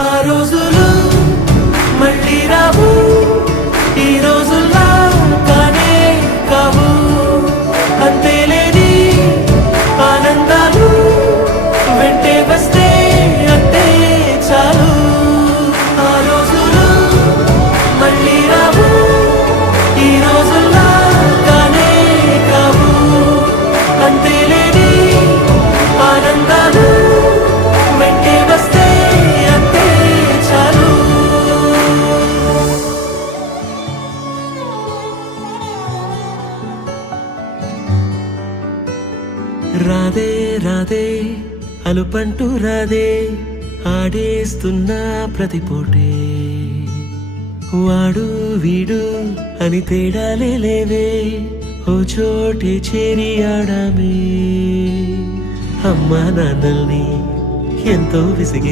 ఆ రోజులు మళ్ళీ రావు, ఈ రోజుల్లా కానే కావు. అంతేలేని ఆనందాలు వెంటే వస్తే అంతే చాలు. ఆ రోజులు మళ్ళీ రావు, ఈ రోజుల్లా కానే కావు. అంతేలేని ఆనందాలు వెంటే వస్తే అంతే చాలు. రాదే రాదే అలుపంటూ రాదే, ఆడేస్తున్నా ప్రతి పూటే. వాడు వీడు అని తేడాలే లేవే, ఓ చోటే చేరి ఆడామే. అమ్మా నాన్నల్ని ఎంతో విసిగి